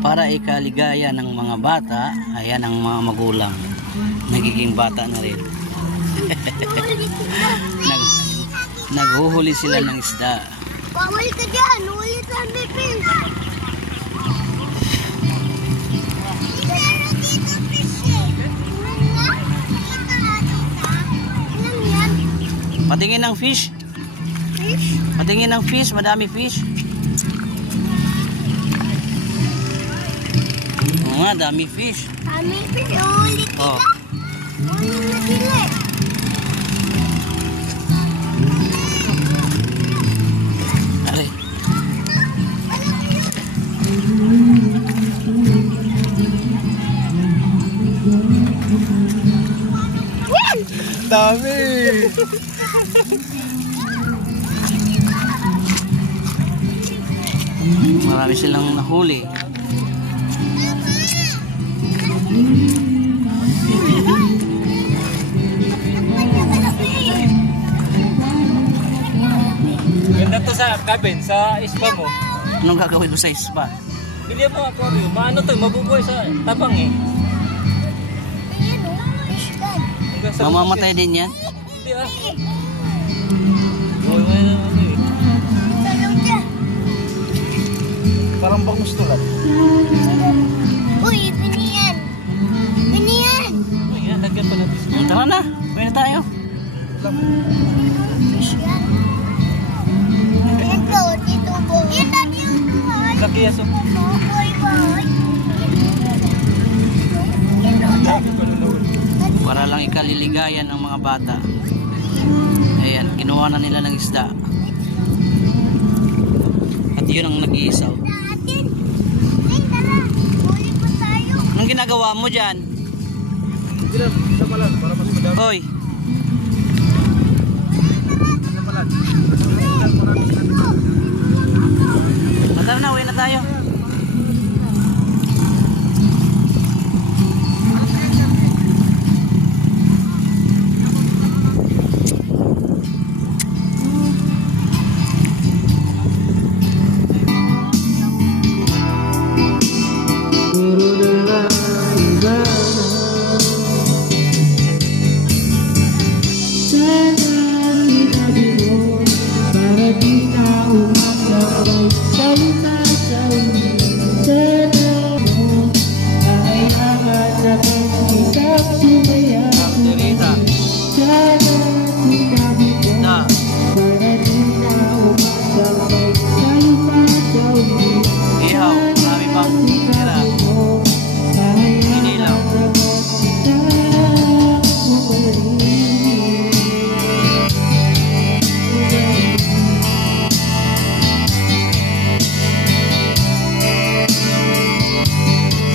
Para ikaligaya ng mga bata, ayan ang mga magulang. Nagiging bata na rin. Naghuhuli sila ng isda. Bawal ka dyan, ulit lang bipin. Patingin ng fish. Fish? Patingin ng fish, madami fish. Oo nga, dami fish. Dami fish, ulit Oh. sila. Ulit na sila. Aray. Dami! Marami silang nahuli. Ganda to sa cabin, sa ispa mo. Anong gagawin ko sa ispa? Bili mo aquarium. Maano to, mabubuhay sa tabang eh. Ayan o, fish gan. Hanggang sa Mamamatay din yan? Hindi ah. Buhay na ano eh. Talong dyan. Parang bangus to lang. Uy, biniyan. Biniyan. Ay, yan, lagyan pa natin. Tara na, uwi na tayo. Fish yan. Ito, dito po. Ito, dito. Laki aso. Boy, boy. Para lang ikaliligayan ng mga bata. Ayan, kinuha na nila ng isda. At yun ang nag-iisaw. Natin. Ay, tara. Huli pa tayo. Anong ginagawa mo dyan? Isa pa lang, para mas madami. Hoy, Isa pa lang. tara na, uwi na tayo.